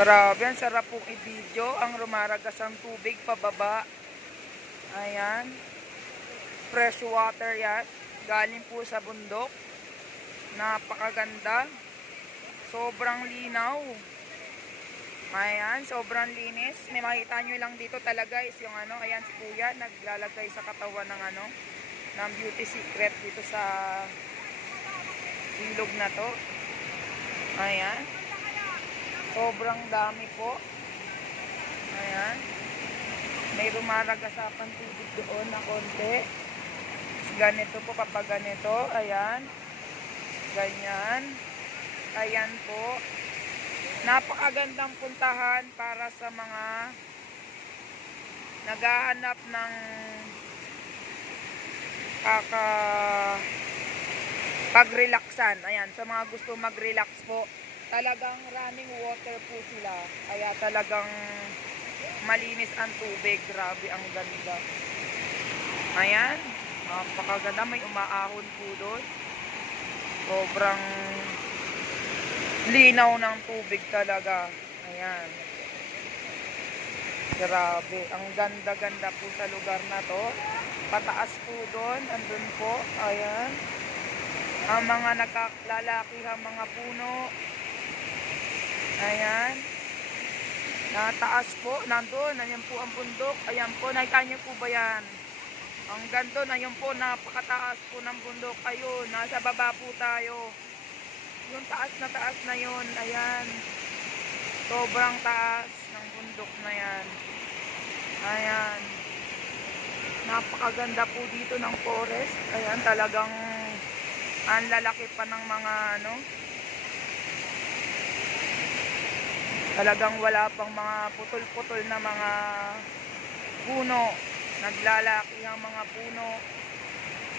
Grabe, ang sarap pong i-video. Ang rumaragas ang tubig pababa. Ayan. Fresh water yan. Galing po sa bundok. Napakaganda. Sobrang linaw. Ayan, sobrang linis. May makita nyo lang dito talaga is yung ano, ayan si kuya, naglalagay sa katawan ng ano, ng beauty secret dito sa ilog na to. Ayan. Sobrang dami po. Ayan. May rumaragasapan tubig doon na konti. Ganito po kapag ganito. Ayan. Ganyan. Ayan po. Napakagandang puntahan para sa mga naghahanap ng pag-relaxan. Ayan, sa mga gusto mag-relax po. Talagang running water po sila. Kaya talagang malinis ang tubig. Grabe, ang ganda. Ayan. Napakaganda. May umaahon po doon. Sobrang linaw ng tubig talaga. Ayan. Grabe. Ang ganda-ganda po sa lugar na to. Pataas po doon. Andun po. Ayan. Ang mga nagkalalakihang mga puno. Ayan. Nataas po. Nandun. Ayan po ang bundok. Ayan po. Nakita niyo po ba yan? Ang ganda na yun po. Napakataas po ng bundok. Ayun. Nasa baba po tayo. Yung taas na yun. Ayan. Sobrang taas ng bundok na yan. Ayan. Napakaganda po dito ng forest. Ayan, talagang ang lalaki pa ng mga ano. Talagang wala pang mga putol-putol na mga puno. Naglalaki ang mga puno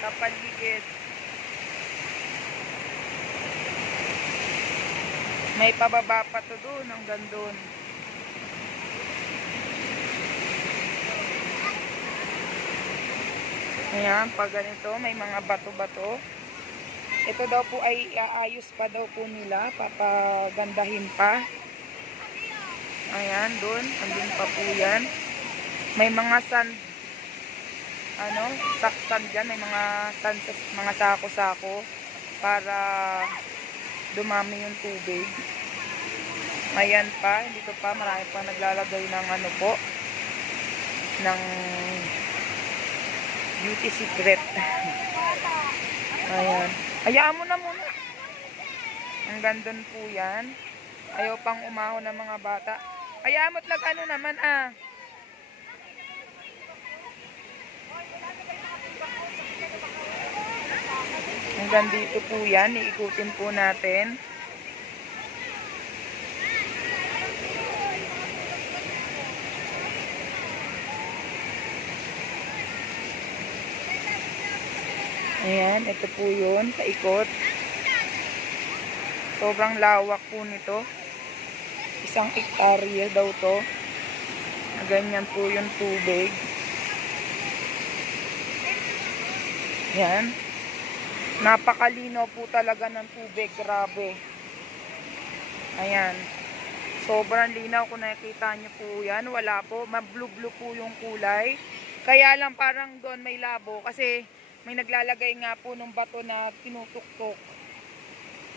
sa paligid. May pababa pa to doon, hanggang doon. Ayan, pag ganito, may mga bato-bato. Ito daw po ay iaayos pa daw po nila, papagandahin pa. Ayan, doon, andun pa po yan. May mga sand, ano, saksan dyan, may mga sand, mga sako-sako para dumami yung tubig. Ayan pa, dito pa, marami pa naglalagay ng ano po, ng beauty secret. Ayan. Hayaan mo na muna. Ang gandun po yan. Ayaw pang umahon ng mga bata. Hayaan mo't ano naman ah. Hanggang dito po yan. Iikutin po natin. Ayan, ito po yun, paikot. Sobrang lawak po nito. 1 hektarya daw to. Ganyan po yung tubig. Yan. Napakalinaw po talaga ng tubig, grabe. Ayan. Sobrang linaw, kung nakikita nyo po yan. Wala po, ma-blue-blue po yung kulay. Kaya lang parang doon may labo kasi may naglalagay nga po ng bato na tinutuktok.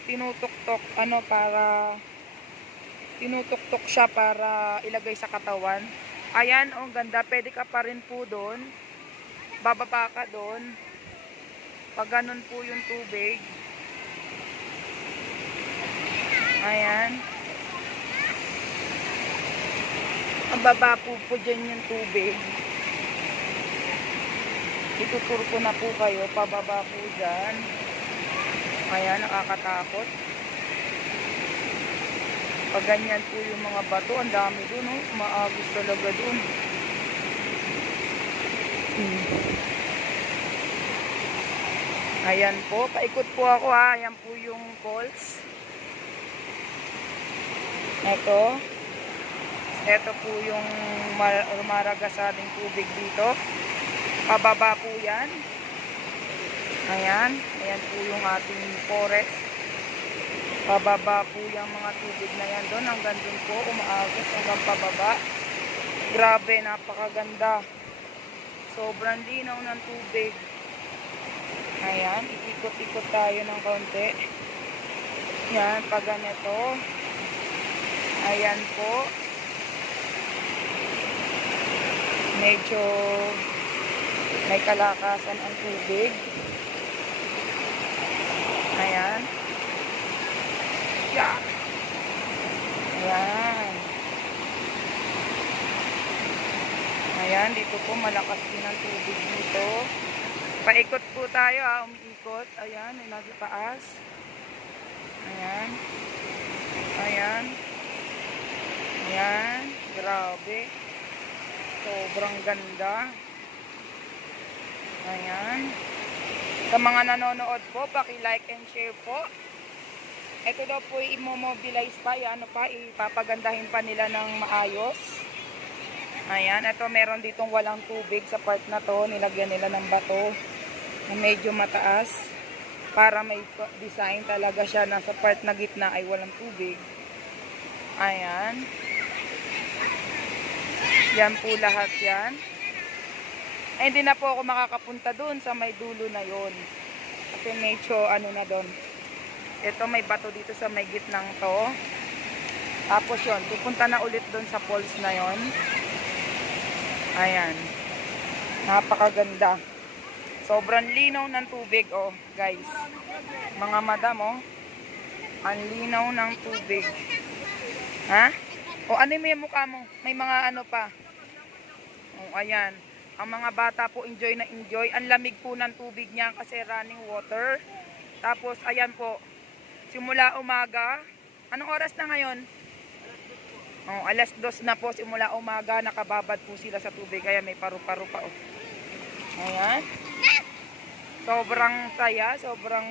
Tinutuktok, ano, para tinutuktok siya para ilagay sa katawan. Ayan, oh, ganda. Pwede ka pa rin po doon. Bababa ka doon. Pag ganun po yung tubig. Ayan. Ang baba po dyan yung tubig. Itutur ko na po kayo, pababa po dyan. Ayan, nakakatakot. Pag ganyan po yung mga bato, ang dami dun, oh. Maagos talaga dun. Ayan po, paikot po ako ha. Ayan po yung falls. Ito po yung maragasading tubig dito. Pababa po yan. Ayan. Ayan po yung ating forest. Pababa po yung mga tubig na yan doon. Hanggang doon po, umaagos hanggang pababa. Grabe, napakaganda. Sobrang linaw ng tubig. Ayan, iikot-ikot tayo ng konti. Yan, pag ganito. Ayan po. Medyo may kalakasan ang tubig. Ayan. Yeah. Ayan. Ayan, dito po malakas din ang tubig dito. Paikot po tayo ha, umiikot. Ayan, ay nasa taas. Ayan. Ayan. Ayan. Grabe. Sobrang ganda. Ayan. Sa mga nanonood po, paki-like and share po. Ito daw po i-mobilize pa, ano pa, ipapagandahin pa nila ng maayos. Ayan, ito meron ditong walang tubig sa part na to. Nilagyan nila ng bato na medyo mataas para may design talaga siya na sa part na gitna ay walang tubig. Ayan. Yan po lahat yan. Ay, hindi na po ako makakapunta doon sa may dulo na yon. Kasi medyo ano na doon. Ito may bato dito sa may gitnang to. Tapos yon, pupunta na ulit doon sa falls na yon. Ayan. Napakaganda. Sobrang linaw ng tubig, oh, guys. Mga madam, oh. Ang linaw ng tubig. Ha? O, ano mo yung mukha mo? May mga ano pa. O, ayan. Ang mga bata po, enjoy na enjoy. Ang lamig po ng tubig niya kasi running water. Tapos, ayan po. Simula umaga. Anong oras na ngayon? O, alas 2 na po. Simula umaga, nakababad po sila sa tubig. Ayan, may paru-paro pa, oh. Ayan. Sobrang saya. Sobrang...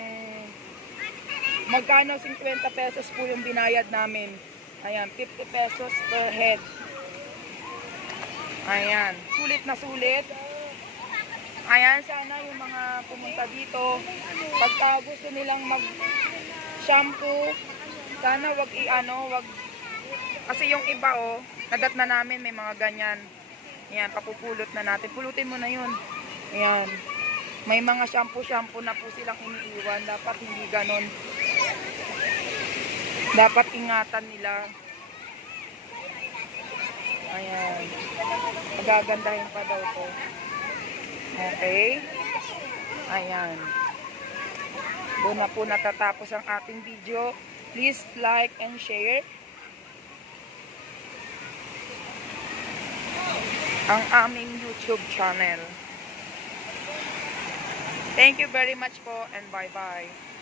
Magkano 50 pesos po yung binayad namin. Ayan, 50 pesos per head. Ayan, sulit na sulit. Ayan, sana yung mga pumunta dito, pagka gusto nilang mag-shampoo, sana wag wag, kasi yung iba oh, nagat na namin may mga ganyan. Ayan, papupulot na natin. Pulutin mo na yun. Ayan, may mga shampoo na po silang iniiwan. Dapat hindi ganon. Dapat ingatan nila. Ayan. Magagandahin pa daw to. Okay. Ayan. Doon na po natatapos ang ating video. Please like and share ang aming YouTube channel. Thank you very much po and bye-bye.